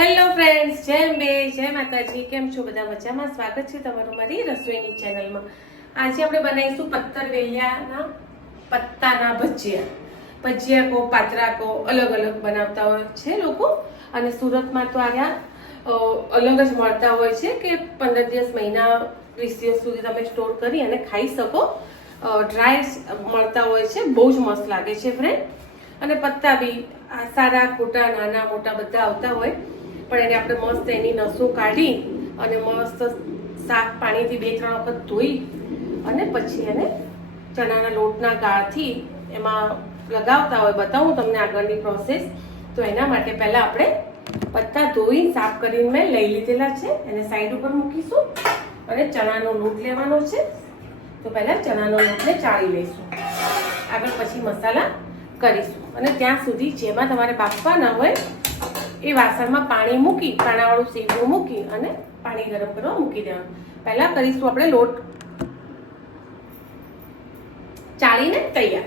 Hello friends જય અંબે જય માતાજી. કેમ છો બધા? મજામાં? સ્વાગત છે તમારું મારી રસોઈની ચેનલમાં આજે આપણે બનાવીશું પત્તર વેલિયાના પત્તાના ભજીયા. ભજીયા કો, પાતરા કો, અલગ અલગ બનાવતા હોય છે લોકો. અને સુરતમાં તો આયા અલગ જ મળતા હોય છે કે પંદર દિવસ મહિના, વીસ દિવસ સુધી તમે સ્ટોર કરી અને ખાઈ શકો. ડ્રાય મળતા હોય છે. બહુ જ મસ્ત લાગે છે ફ્રેન્ડ અને પત્તા બી, આ સારા, ખોટા, નાના, મોટા બધા આવતા હોય. પણ એને આપણે મસ્ત એની નસો કાઢી અને મસ્ત સાફ પાણીથી બે, ત્રણ વખત ધોઈ અને પછી એને ચણાના લોટના ગાળથી એમાં લગાવતા હોય, બતાવું તમને આગળની પ્રોસેસ તો એના માટે પહેલાં આપણે પત્તા ધોઈ, સાફ કરીને મેં લઈ લીધેલા છે. એને સાઈડ ઉપર મૂકીશું અને ચણાનો લોટ લેવાનો છે. તો પહેલાં ચણાનો લોટને ચાળી લઈશું. આગળ પછી મસાલા કરીશું. અને ત્યાં સુધી જેમાં તમારે બાફવાના હોય એ વાસણમાં પાણી મૂકી કાણાવાળું સીવું મૂકી અને પાણી ગરમ કરવા મૂકી દેવાનું. પહેલાં કરીશું આપણે લોટ. ચાળીને તૈયાર.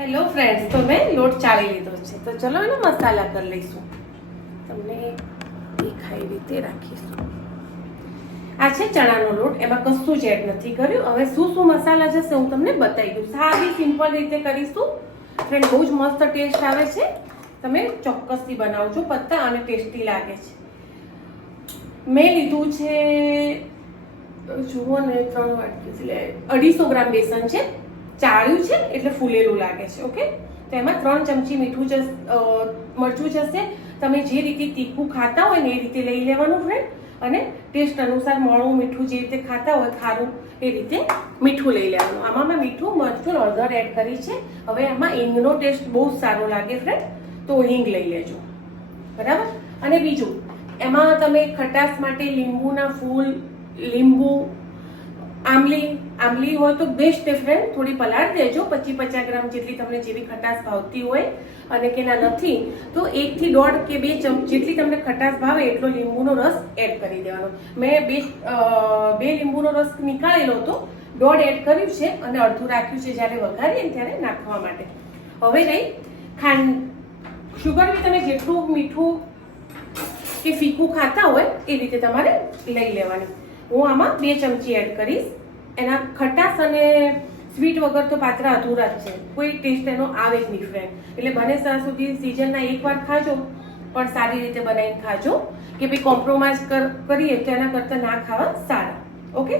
હેલો ફ્રેન્ડ્સ તો મેં લોટ ચાળી લીધો છે. તો ચલો એનો મસાલા કરી લઈશું. તમને દેખાય રીતે રાખીશું. આ છે ચણાનો લોટ. એમાં કશું જ એડ નથી કર્યું. હવે શું શું મસાલા જશે હું તમને બતાવી દઉં. સારી સિમ્પલ રીતે કરીશું. ફ્રેન્ડ બહુ જ મસ્ત ટેસ્ટ આવે છે. તમે ચોક્કસથી બનાવજો, પત્તા અને ટેસ્ટી લાગે છે. મેં લીધું છે, જુઓ ને ત્રણ એટલે અઢીસો ગ્રામ બેસન છે, ચાળ્યું છે, એટલે ફૂલેલું લાગે છે, ઓકે? તો એમાં ત્રણ ચમચી મીઠું જશે મરચું જશે. તમે જે રીતે તીખું ખાતા હોય ને એ રીતે લઈ લેવાનું ફ્રેન્ડ અને ટેસ્ટ અનુસાર મોળું, મીઠું જે રીતે ખાતા હોય, ખારું, એ રીતે મીઠું લઈ લેવાનું. આમાં મેં મીઠું, મરચું હળદર એડ કરી છે. હવે આમાં હિંગનો ટેસ્ટ બહુ સારો લાગે ફ્રેન્ડ તો હિંગ લઈ લેજો. બરાબર? અને બીજું, એમાં તમે ખટાશ માટે લીંબુના ફૂલ, લીંબુ આમલી આમલી હોય તો બેસ્ટ ફ્રેન્ડ થોડી પલાળ દેજો, પચીસ પચાસ ગ્રામ જેટલી તમને જેવી ખટાશ ભાવતી હોય અને કે ના નથી, તો એકથી દોઢ કે બે ચમ, જેટલી તમને ખટાશ ભાવે એટલો લીંબુનો રસ એડ કરી દેવાનો. મેં બે બે લીંબુનો રસ નીકાળેલો હતો, દોઢ એડ કર્યું છે અને અડધું રાખ્યું છે જ્યારે વઘારીએ ત્યારે નાખવા માટે. હવે રહી ખાંડ શુગર બી તમે જેટલું મીઠું કે ફીકું ખાતા હોય, એ રીતે તમારે લઈ લેવાની. હું આમાં બે ચમચી એડ કરીશ. એના ખટાશ અને સ્વીટ વગર તો પાત્રા અધૂરા જ છે. કોઈ ટેસ્ટ એનો આવે જ નહીં ફ્રેન્ડ એટલે બને ત્યાં સુધી સિઝનના એકવાર ખાજો, પણ સારી રીતે બનાવીને ખાજો. કે ભાઈ કોમ્પ્રોમાઇઝ કરીએ તો એના કરતાં ના ખાવા સારા. ઓકે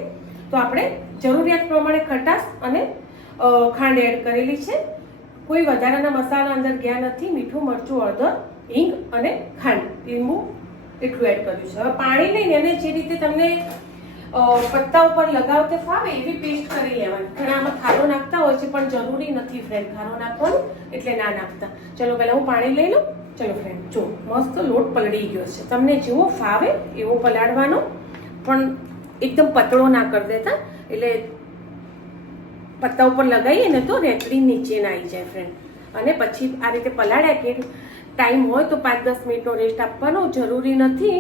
તો આપણે જરૂરિયાત પ્રમાણે ખટાશ અને ખાંડ એડ કરેલી છે. કોઈ વધારાના મસાલા અંદર ગયા નથી, મીઠું, મરચું, હળદર, હિંગ અને ખાંડ. લીંબુ એટલું એડ કર્યું છે. હવે પાણી લઈને એને જે રીતે તમને પત્તા ઉપર લગાવતે ફાવે એવી પેસ્ટ કરી લેવાની. ઘણા આમાં ખારો નાખતા હોય છે, પણ જરૂરી નથી ફ્રેન્ડ ખારો નાખવાનું એટલે ના નાખતા. ચલો, પહેલાં હું પાણી લઈ લઉં. ચલો ફ્રેન્ડ જો, મસ્ત લોટ પલળી ગયો છે. તમને જેવો ફાવે એવો પલાળવાનો. પણ એકદમ પતળો ના કરી દેતા. એટલે પત્તા ઉપર લગાવીએ ને તો રેકડી નીચે ના આવી જાય ફ્રેન્ડ અને પછી આ રીતે પલાળ્યા કે ટાઈમ હોય તો પાંચ દસ મિનિટનો રેસ્ટ આપવાનો, જરૂરી નથી.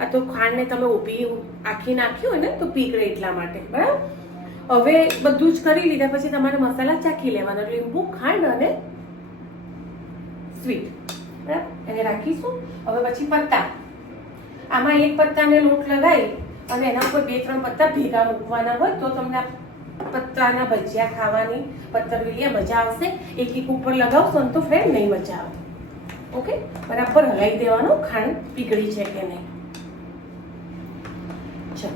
આ તો ખાંડને તમે ઊભી આખી નાખી હોય ને તો પીગળે એટલા માટે, બરાબર? હવે બધું જ કરી લીધા પછી તમારે મસાલા ચાખી લેવાના લીંબુ ખાંડ અને સ્વીટ બરાબર? એને રાખીશું. હવે પછી પત્તા. આમાં એક પત્તાને લોટ લગાવી અને એના ઉપર બે ત્રણ પત્તા ભેગા મૂકવાના હોય તો તમને પત્તાના ભજીયા ખાવાની પત્તરવેલિયા મજા આવશે. એક એક ઉપર લગાવશો ને તો ફ્રેન્ડ નહીં મજા આવે ઓકે બરાબર હલાવી દેવાનું ખાંડ પીગળી છે કે નહીં. ચલો.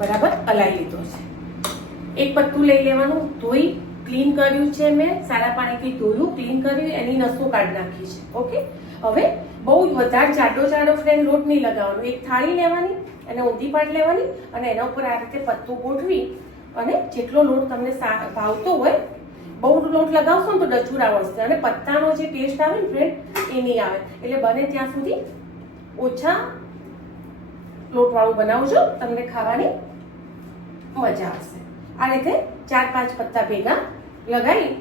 બરાબર? હલાવી લીધો છે. એક પત્તું લઈ લેવાનું. ધોઈ ક્લીન કર્યું છે મેં. સારા પાણીથી ધોયું ક્લીન કર્યું. એની નસો કાઢી નાખી છે. ઓકે હવે બહુ વધારે જાડો જાડો ફ્રેન્ડ લોટ નહીં લગાવવાનો. એક થાળી લેવાની, એને ઊંધી પાટ લેવાની અને એના ઉપર આ રીતે પત્તું ગોઠવી અને જેટલો લોટ તમને ભાવતો હોય, બહુ લોટ લગાવશો ને તો ડચુરા વળશે. અને પત્તાનો જે ટેસ્ટ આવે ને ફ્રેન્ડ એ નહીં આવે. એટલે બને ત્યાં સુધી ઓછા લોટવાળું બનાવજો, તમને ખાવાની મજા આવશે. આ રીતે ચાર પાંચ પત્તા ભેગા લગાવી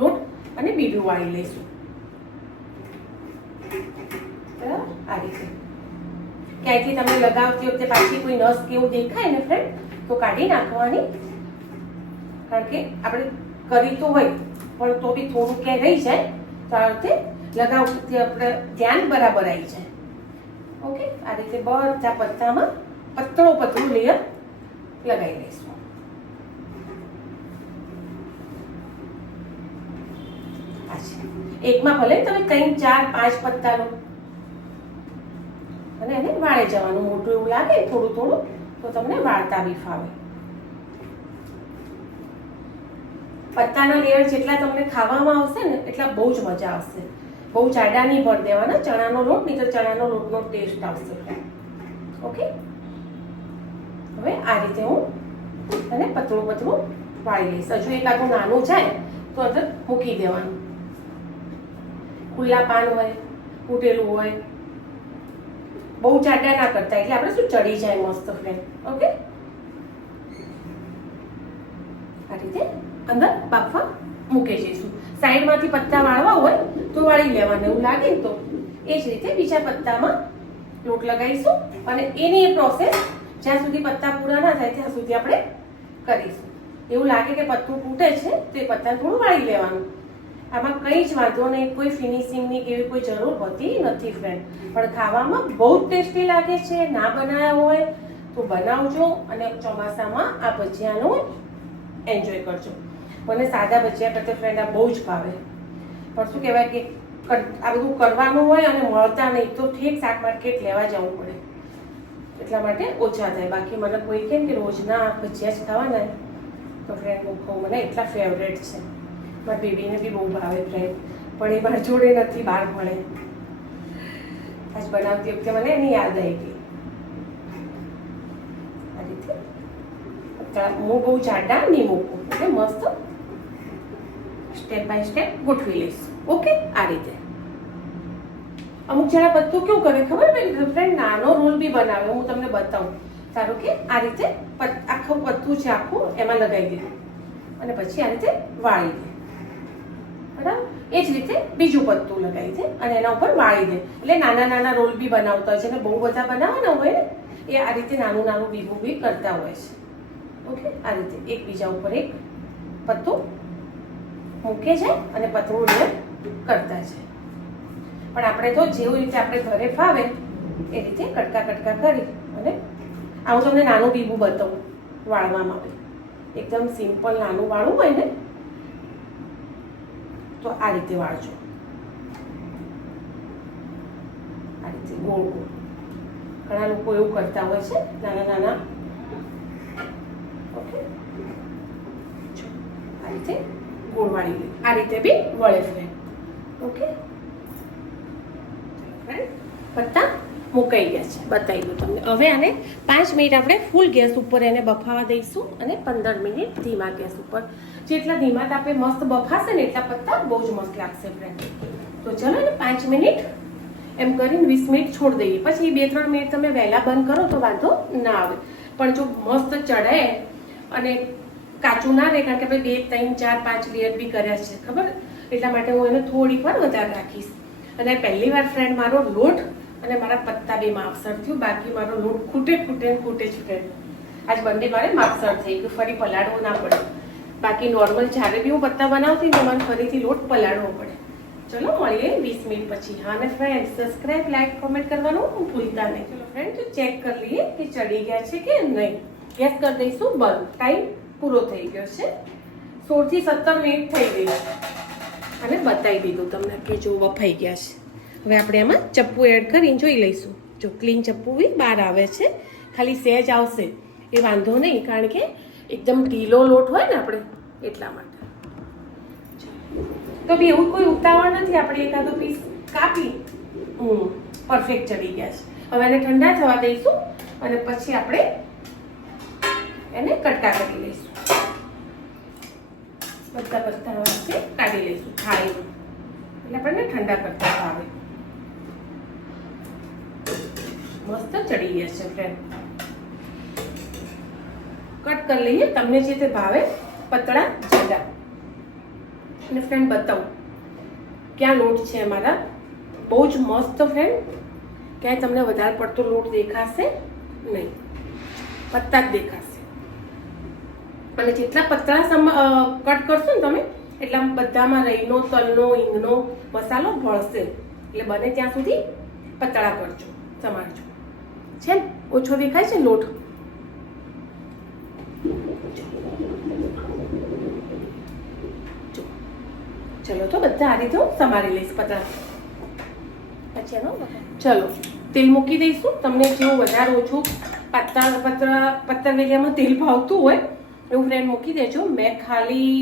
લોટ અને બીડું વાળી લઈશું. આ રીતે. ક્યાંયથી તમને લગાવતી વખતે પાછી કોઈ નસ કેવું દેખાય ને ફ્રેન્ડ તો કાઢી નાખવાની કારણ કે આપણે કરી તો હોય, પણ તો બી થોડું ક્યાંય રહી જાય, તો આ રીતે લગાવ આપણે ધ્યાન બરાબર આવી જાય. ઓકે? આ રીતે બધા પત્તામાં પતળો પતળું લેયર લગાવી લઈશું આ એકમાં ભલે તમે ત્રણ, ચાર, પાંચ પત્તા લો. અને એને વાળે જવાનું. મોટું એવું લાગે થોડું થોડું, તો તમને વાળતા બી ફાવે. પત્તાના લેયર જેટલા તમને ખાવામાં આવશે ને, એટલા બહુ જ મજા આવશે. બહુ જાડા નહીં ભર દેવાના, ચણાનો લોટ, નહીં તો ચણાનો લોટનો ટેસ્ટ આવશે. ઓકે હવે આ રીતે હું અને પતળું પતળું વાળી લઈશ. હજુ એકાદું નાનું જાય, તો અંદર મૂકી દેવાનું. ખુલ્લા પાન હોય, ફૂટેલું હોય, બહુ જાડા ના કરતા, એટલે આપણે શું ચડી જાય મસ્ત ફ્રેન્ડ ઓકે આ રીતે અંદર બાફવા મૂકી જઈશું સાઈડમાંથી પત્તા વાળવા હોય તો વાળી લેવાના, એવું લાગે તો. એ જ રીતે બીજા પત્તામાં લોટ લગાવીશું અને એની એ પ્રોસેસ જ્યાં સુધી પત્તા પૂરા ના થાય ત્યાં સુધી આપણે કરીશું. એવું લાગે કે પત્તું તૂટે છે, તો એ પત્તા થોડું વાળી લેવાનું. આમાં કંઈ જ વાંધો નહીં, કોઈ ફિનિશિંગની કે એવી કોઈ જરૂર હોતી નથી ફ્રેન્ડ પણ ખાવામાં બહુ જ ટેસ્ટી લાગે છે, ના બનાવ્યા હોય તો બનાવજો અને ચોમાસામાં આ ભજીયાનું એન્જોય કરજો. મને સાદા ભજીયા કરતા ફ્રેન્ડ આ બહુ જ ભાવે. પણ શું કહેવાય કે આ બધું કરવાનું હોય અને મળતા નહીં, તો ઠીક શાક માર્કેટ લેવા જવું પડે. એટલા માટે ઓછા થાય. બાકી મને કોઈ કેમ કે રોજના ભજીયા જ ખાવાના તો ફ્રેન્ડ હું ખાઉં મને એટલા ફેવરેટ છે. મારી બેબીને બી બહુ ભાવે ફ્રેન્ડ પણ એ મારા જોડે નથી, બહાર મળે. આજ બનાવતી વખતે મને એની યાદ આવી ગઈ. આ રીતે. હું બહુ જાડા નહીં મૂકું, એટલે મસ્ત સ્ટેપ બાય સ્ટેપ ગોઠવી લઈશ. ઓકે આ રીતે. અમુક જણા પત્તું કેવું કરે ખબર? ફ્રેન્ડ નાનો રોલ બી બનાવે હું તમને બતાવું. ધારો કે? આ રીતે આખું પત્તું છે આખું, એમાં લગાવી દીધું. અને પછી આ રીતે વાળી દે. બરાબર? એ જ રીતે બીજું પત્તું લગાવી દે અને એના ઉપર વાળી દે. એટલે નાના નાના રોલ બી બનાવતા હોય છે અને બહુ બધા બનાવવાના હોય ને, એ આ રીતે નાનું નાનું બીબું બી કરતા હોય છે. ઓકે આ રીતે એકબીજા ઉપર એક પત્તું મૂકે છે અને પતરું લેયર કરતા છે. પણ આપણે તો જેવી રીતે આપણે ઘરે ફાવે એ રીતે કટકા કટકા કરી અને આવું તમને નાનું બીબું બતાવું વાળવામાં આવે. એકદમ સિમ્પલ નાનું વાળું હોય ને તો આ રીતે વાળજો. આ રીતે ગોળ ગોળ. ઘણા લોકો એવું કરતા હોય છે નાના નાના. ઓકે? જો, આ રીતે ગોળ વાળી લે. આ રીતે બી વળે ફ્રેન્ડ ઓકે? પત્તા મુકાઈ ગયા છે. બતાવી દઉં તમને. હવે આને પાંચ મિનિટ આપણે ફૂલ ગેસ ઉપર એને બફાવા દઈશું અને પંદર મિનિટ ધીમા ગેસ ઉપર. જેટલા ધીમા તાપે મસ્ત બફાશે ને એટલા પત્તા બહુ જ મસ્ત લાગશે ફ્રેન્ડ તો ચલો ને પાંચ મિનિટ એમ કરીને વીસ મિનિટ છોડી દઈએ. પછી બે ત્રણ મિનિટ તમે વહેલા બંધ કરો તો વાંધો ના આવે. પણ જો મસ્ત ચડે અને કાચું ના રહે કારણ કે આપણે બે, ત્રણ, ચાર, પાંચ લેયર બી કર્યા છે, ખબર? એટલા માટે હું એને થોડીક વાર વધારે રાખીશ. અને પહેલી વાર ફ્રેન્ડ મારો લોટ અને મારા પત્તા બે માપસર થયું. બાકી મારો લોટ ખૂટે ખૂટે ખૂટે જ ફ્રેન્ડ આજ બંને મારે માપસર થઈ ગયું. ફરી પલાળવો ના પડે. બાકી નોર્મલ જ્યારે બી હું પત્તા બનાવતી ને મારે ફરીથી લોટ પલાળવો પડે. ચલો, મળીએ વીસ મિનિટ પછી. હા ને ફ્રેન્ડ સબસ્ક્રાઇબ લાઈક કોમેન્ટ કરવાનું ભૂલતા નહીં. ચલો ફ્રેન્ડ ચેક કરી લઈએ કે ચડી ગયા છે કે નહીં. ગેસ કરી દઈશું. બંધ. ટાઈમ પૂરો થઈ ગયો છે. સોળથી સત્તર મિનિટ થઈ ગઈ અને બતાવી દીધું તમને કે જો વફાઈ ગયા છે. હવે આપણે એમાં ચપ્પુ એડ કરીને જોઈ લઈશું. જો ક્લીન ચપ્પુ બી બહાર આવે છે. ખાલી સહેજ આવશે. એ વાંધો નહીં, કારણ કે એકદમ ઢીલો લોટ હોય ને આપણે, એટલા માટે. તો બી એવું કોઈ ઉતાવળ નથી, આપણે એકાદો પીસ કાપી. હમ પરફેક્ટ ચડી ગયા છે. હવે એને ઠંડા થવા દઈશું અને પછી આપણે એને કટકા કરી લઈશું. બધા બધા વચ્ચે કાઢી લઈશું થાળીમાં એટલે આપણને ઠંડા પત્તા આવે મસ્ત ચડી ગયા છે ફ્રેન્ડ કટ કરી લઈએ, તમને જે તે ભાવે, પતળા જાડા અને ફ્રેન્ડ બતાવું. ક્યાં લોટ છે અમારા? બહુ જ મસ્ત ફ્રેન્ડ ક્યાંય તમને વધારે પડતો લોટ દેખાશે નહીં. પત્તા જ દેખાશે. અને જેટલા પતળા કટ કરશો ને તમે એટલા બધામાં રહીનો તલનો હિંગનો મસાલો ભળશે. એટલે બને ત્યાં સુધી પતળા કરજો સમારજો. છે ને? ઓછો દેખાય છે લોટ? ચલો તો બધા આ રીતે હું સમારી લઈશ પતળા પછી એનો ચલો તેલ મૂકી દઈશું. તમને જેવું વધારે ઓછું પતરા પત્ર પત્તરવેલિયામાં તેલ ભાવતું હોય એવું ફ્રેન્ડ મૂકી દેજો. મેં ખાલી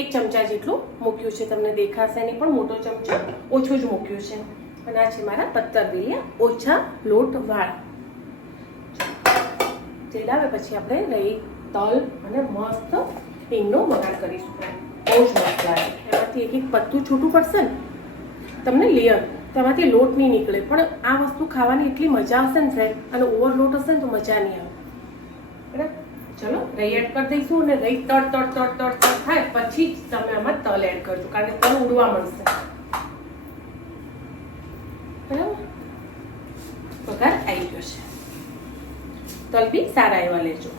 એક ચમચા જેટલું મૂક્યું છે. તમને દેખાશે નહીં, પણ મોટો ચમચો ઓછો જ મૂક્યું છે. અને આ છે મારા પત્તરવેલિયા ઓછા લોટ વાળા. તેલ પછી આપણે રહી તલ અને મસ્ત હિંગનો વઘાર કરીશું. બહુ જ મસ્ત લાગે. એમાંથી એક એક પત્તું છૂટું પડશે ને, તમને લેયર તેમાંથી લોટ નહીં નીકળે. પણ આ વસ્તુ ખાવાની એટલી મજા આવશે ને ફ્રેન્ડ અને ઓવરલોટ હશે ને તો મજા નહીં આવે. બરાબર? ચલો, રહી એડ કરી દઈશું અને રહી તડ તડ તડ તડ તડ થાય પછી જ તમે આમાં તલ એડ કરજો, કારણ કે તલ ઉડવા મળશે બરાબર? આવી ગયો છે તલ બી સારા એવા લેજો.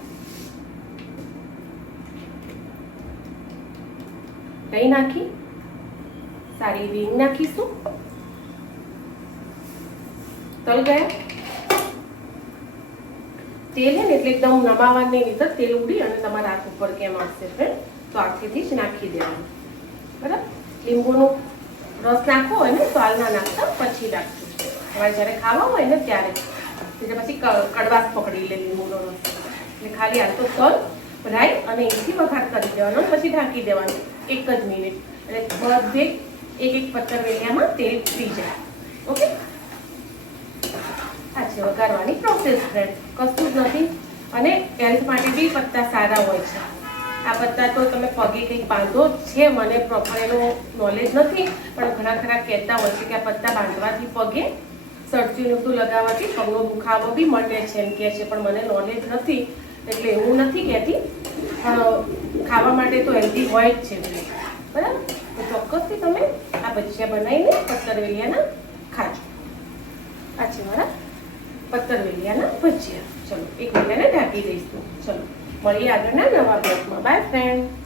દહીં નાખી. સારી એવી નાખીશું. તલ ગયા? તેલ હે ને એટલે એકદમ નમાવા નહીં તેલ ઉડી અને તમારા હાથ ઉપર કેમ આવશે ફ્રેન્ડ તો આખીથી જ નાખી દેવાનું. બરાબર? લીંબુનો રસ નાખવો હોય ને, તો હાલ ના નાખતા, પછી નાખજો તમારે જ્યારે ખાવા હોય ને ત્યારે. એટલે પછી કડવાશ પકડી લે લીંબુનો રસ. એટલે ખાલી હાલ તો તલ, રાઈ અને એથી વઘાર કરી દેવાનો પછી ઢાંકી દેવાનું એક જ મિનિટ. એટલે બધે એક એક પત્તર વેલિયામાં તેલ પી જાય. ઓકે? છે, વઘારવાની પ્રોસેસ ફ્રેન્ડ કશું જ નથી. અને હેલ્થ માટે બી પત્તા સારા હોય છે. આ પત્તા તો તમે પગે કંઈક બાંધો છે, મને પ્રોપર એનું નોલેજ નથી, પણ ઘણા ખરા કહેતા હોય છે કે આ પત્તા બાંધવાથી પગે સરચીનું બધું લગાવવાથી પગનો દુખાવો બી મટે છે એમ કહે છે, પણ મને નોલેજ નથી, એટલે એવું નથી કહેતી. પણ ખાવા માટે તો હેલ્ધી હોય જ છે બરાબર? તો ચોક્કસથી તમે આ ભજીયા બનાવીને પત્તરવેલિયાના ખાજો. આ છે મારા પત્તરવેલિયાના ભજીયા. ચલો એક મિનિટને ઢાંકી દઈશું. ચલો મળીએ આગળના નવા બ્લોગમાં બાય ફ્રેન્ડ